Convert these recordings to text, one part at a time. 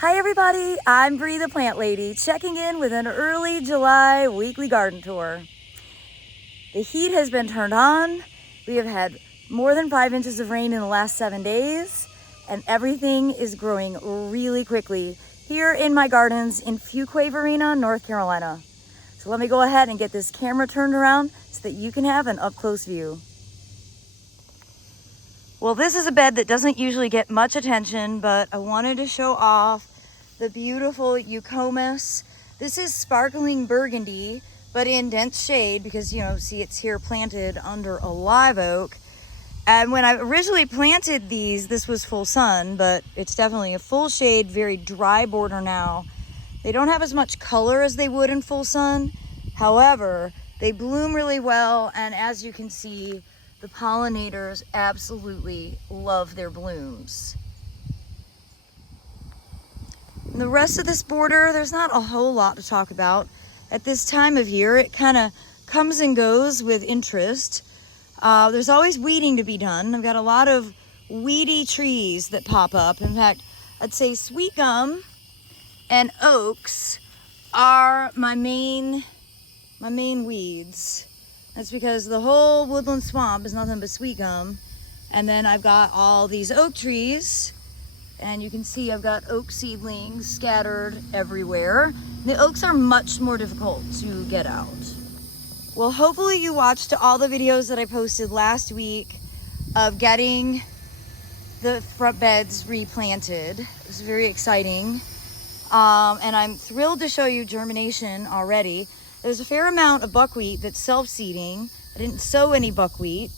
Hi everybody, I'm Bree the Plant Lady, checking in with an early July weekly garden tour. The heat has been turned on. We have had more than 5 inches of rain in the last 7 days, and everything is growing really quickly here in my gardens in Fuquay-Varina, North Carolina. So let me go ahead and get this camera turned around so that you can have an up-close view. Well, this is a bed that doesn't usually get much attention, but I wanted to show off the beautiful Eucomis. This is sparkling burgundy, but in dense shade because, see it's here planted under a live oak. And when I originally planted these, this was full sun, but it's definitely a full shade, very dry border now. They don't have as much color as they would in full sun. However, they bloom really well, and as you can see, the pollinators absolutely love their blooms. And the rest of this border, there's not a whole lot to talk about. At this time of year, it kind of comes and goes with interest. There's always weeding to be done. I've got a lot of weedy trees that pop up. In fact, I'd say sweet gum and oaks are my main weeds. That's because the whole woodland swamp is nothing but sweet gum. And then I've got all these oak trees, and you can see I've got oak seedlings scattered everywhere. The oaks are much more difficult to get out. Well, hopefully you watched all the videos that I posted last week of getting the front beds replanted. It was very exciting. And I'm thrilled to show you germination already. There's a fair amount of buckwheat that's self-seeding. I didn't sow any buckwheat,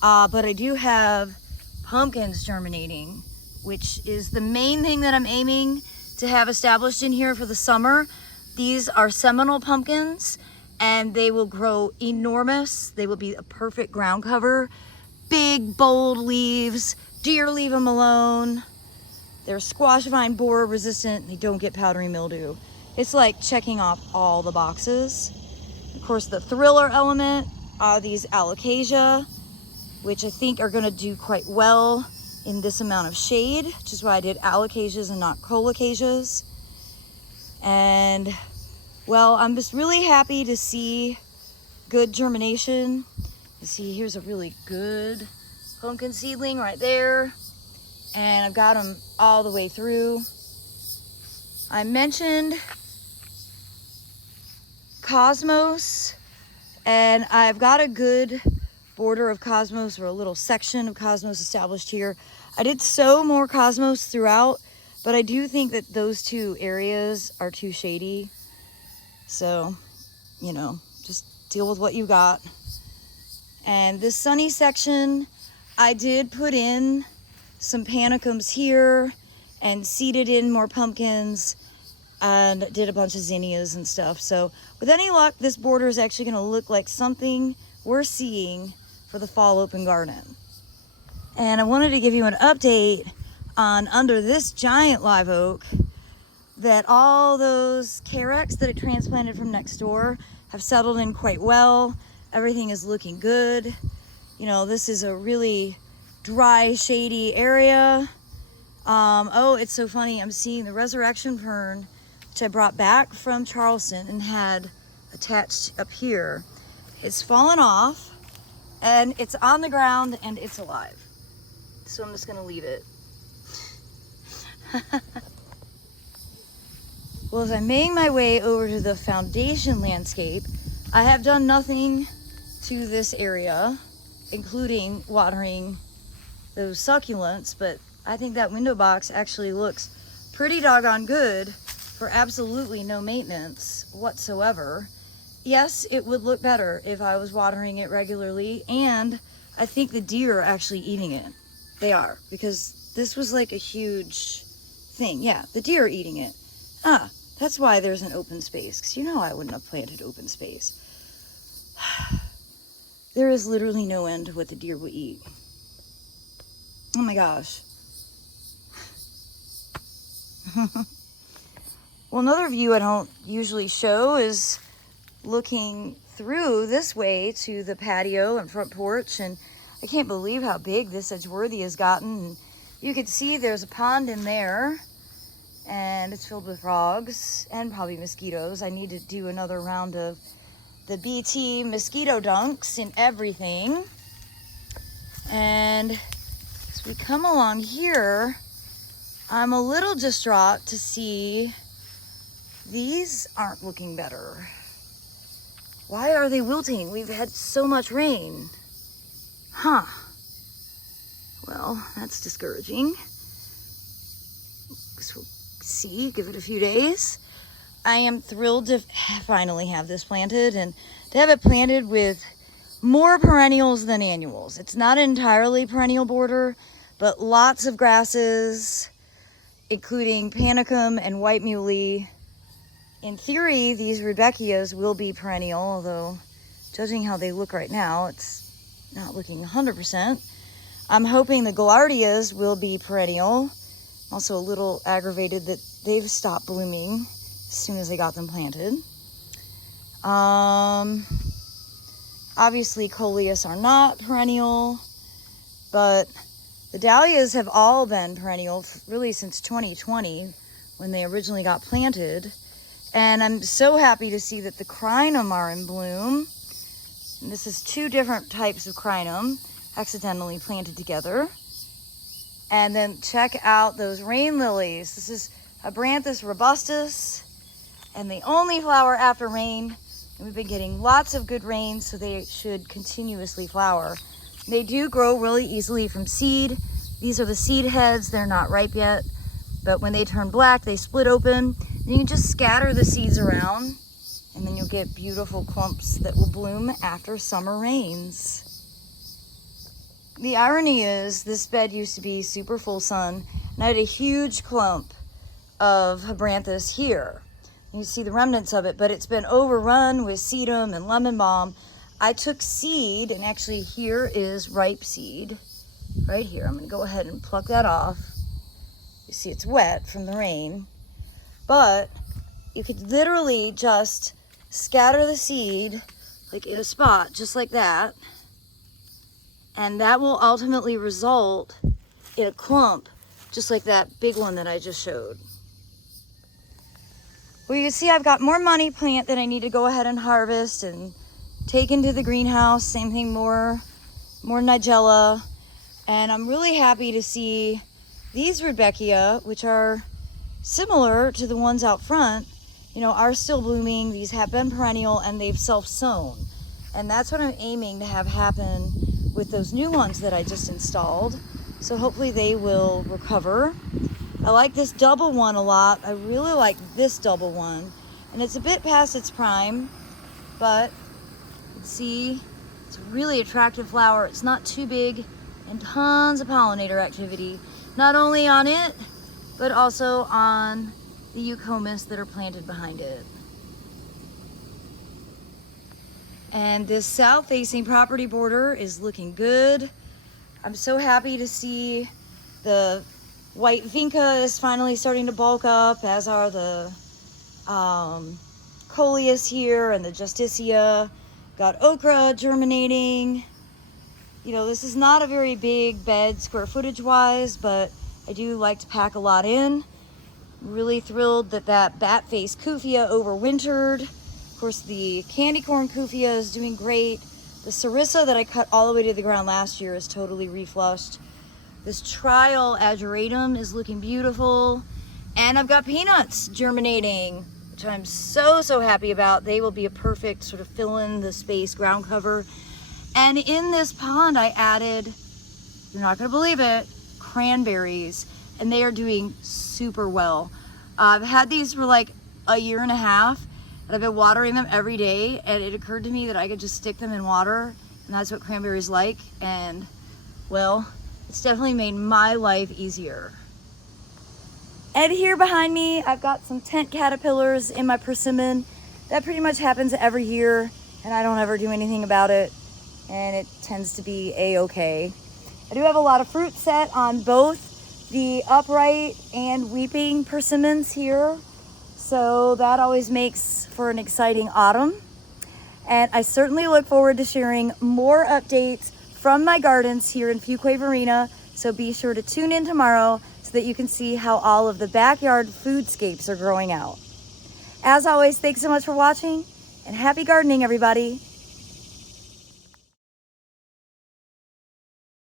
but I do have pumpkins germinating, which is the main thing that I'm aiming to have established in here for the summer. These are Seminole pumpkins, and they will grow enormous. They will be a perfect ground cover. Big, bold leaves. Deer leave them alone. They're squash vine borer resistant. They don't get powdery mildew. It's like checking off all the boxes. Of course, the thriller element are these alocasia, which I think are gonna do quite well in this amount of shade, which is why I did alocasias and not colocasias. And well, I'm just really happy to see good germination. You see, here's a really good pumpkin seedling right there. And I've got them all the way through. I mentioned Cosmos, and I've got a good border of Cosmos, or a little section of Cosmos established here. I did sow more Cosmos throughout, but I do think that those two areas are too shady. So, just deal with what you got. And this sunny section, I did put in some panicums here and seeded in more pumpkins and did a bunch of zinnias and stuff. So with any luck, this border is actually going to look like something we're seeing for the fall open garden. And I wanted to give you an update on under this giant live oak that all those carex that I transplanted from next door have settled in quite well. Everything is looking good. This is a really dry, shady area. Oh, it's so funny. I'm seeing the resurrection fern, which I brought back from Charleston and had attached up here. It's fallen off, and it's on the ground, and it's alive. So I'm just gonna leave it. Well, as I'm making my way over to the foundation landscape, I have done nothing to this area, including watering those succulents, but I think that window box actually looks pretty doggone good for absolutely no maintenance whatsoever. Yes, it would look better if I was watering it regularly, and I think the deer are actually eating it. They are, because this was like a huge thing. Yeah, the deer are eating it. That's why there's an open space, because I wouldn't have planted open space. There is literally no end to what the deer will eat. Oh my gosh. Well, another view I don't usually show is looking through this way to the patio and front porch, and I can't believe how big this Edgeworthy has gotten. And you can see there's a pond in there, and it's filled with frogs and probably mosquitoes. I need to do another round of the BT mosquito dunks and everything. And as we come along here, I'm a little distraught to see these aren't looking better. Why are they wilting? We've had so much rain. Huh. Well, that's discouraging. Guess we'll see, give it a few days. I am thrilled to finally have this planted, and to have it planted with more perennials than annuals. It's not an entirely perennial border, but lots of grasses, including panicum and white muley. In theory, these rudbeckias will be perennial, although judging how they look right now, it's not looking 100%. I'm hoping the gaillardias will be perennial. Also a little aggravated that they've stopped blooming as soon as I got them planted. Obviously coleus are not perennial, but the dahlias have all been perennial really since 2020 when they originally got planted. And I'm so happy to see that the crinum are in bloom. And this is two different types of crinum accidentally planted together. And then check out those rain lilies. This is Abranthus robustus, and they only flower after rain. And we've been getting lots of good rain, so they should continuously flower. They do grow really easily from seed. These are the seed heads. They're not ripe yet, but when they turn black, they split open. And you can just scatter the seeds around, and then you'll get beautiful clumps that will bloom after summer rains. The irony is this bed used to be super full sun, and I had a huge clump of Abranthus here. You see the remnants of it, but it's been overrun with sedum and lemon balm. I took seed, and actually here is ripe seed right here. I'm going to go ahead and pluck that off. You see it's wet from the rain, but you could literally just scatter the seed like in a spot just like that, and that will ultimately result in a clump just like that big one that I just showed. Well, you can see I've got more money plant that I need to go ahead and harvest and take into the greenhouse. Same thing, more nigella. And I'm really happy to see these rudbeckia, which are similar to the ones out front, are still blooming. These have been perennial and they've self-sown. And that's what I'm aiming to have happen with those new ones that I just installed. So hopefully they will recover. I like this double one a lot. I really like this double one. And it's a bit past its prime, but you can see it's a really attractive flower. It's not too big, and tons of pollinator activity, not only on it, but also on the eucomis that are planted behind it. And this south-facing property border is looking good. I'm so happy to see the white vinca is finally starting to bulk up, as are the coleus here and the justicia. Got okra germinating. This is not a very big bed square footage wise, but I do like to pack a lot in. I'm really thrilled that bat face kufia overwintered. Of course, the candy corn kufia is doing great. The sarissa that I cut all the way to the ground last year is totally reflushed. This trial ageratum is looking beautiful. And I've got peanuts germinating, which I'm so happy about. They will be a perfect sort of fill in the space ground cover. And in this pond, I added, you're not gonna believe it, cranberries, and they are doing super well. I've had these for like a year and a half, and I've been watering them every day, and it occurred to me that I could just stick them in water, and that's what cranberries like, and well, it's definitely made my life easier. And here behind me, I've got some tent caterpillars in my persimmon. That pretty much happens every year, and I don't ever do anything about it, and it tends to be a-okay. I do have a lot of fruit set on both the upright and weeping persimmons here, so that always makes for an exciting autumn. And I certainly look forward to sharing more updates from my gardens here in Fuquay-Varina, so be sure to tune in tomorrow so that you can see how all of the backyard foodscapes are growing out. As always, thanks so much for watching, and happy gardening, everybody.